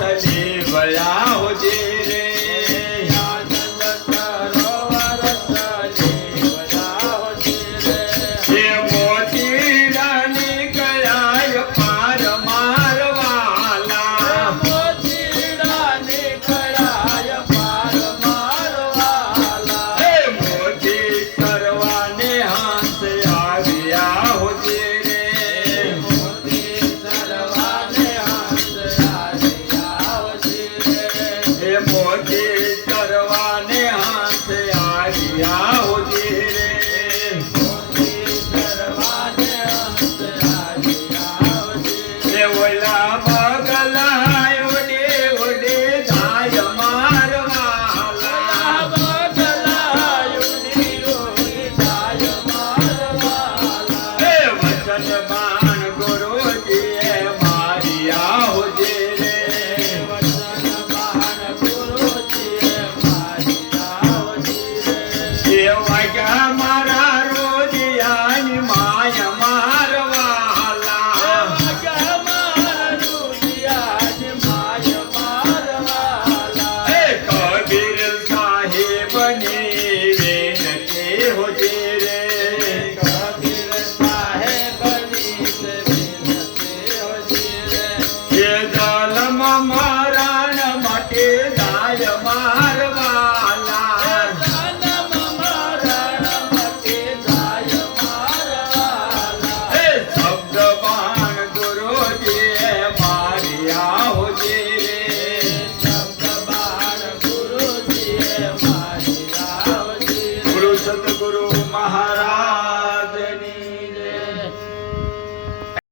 saliva, olha a morte.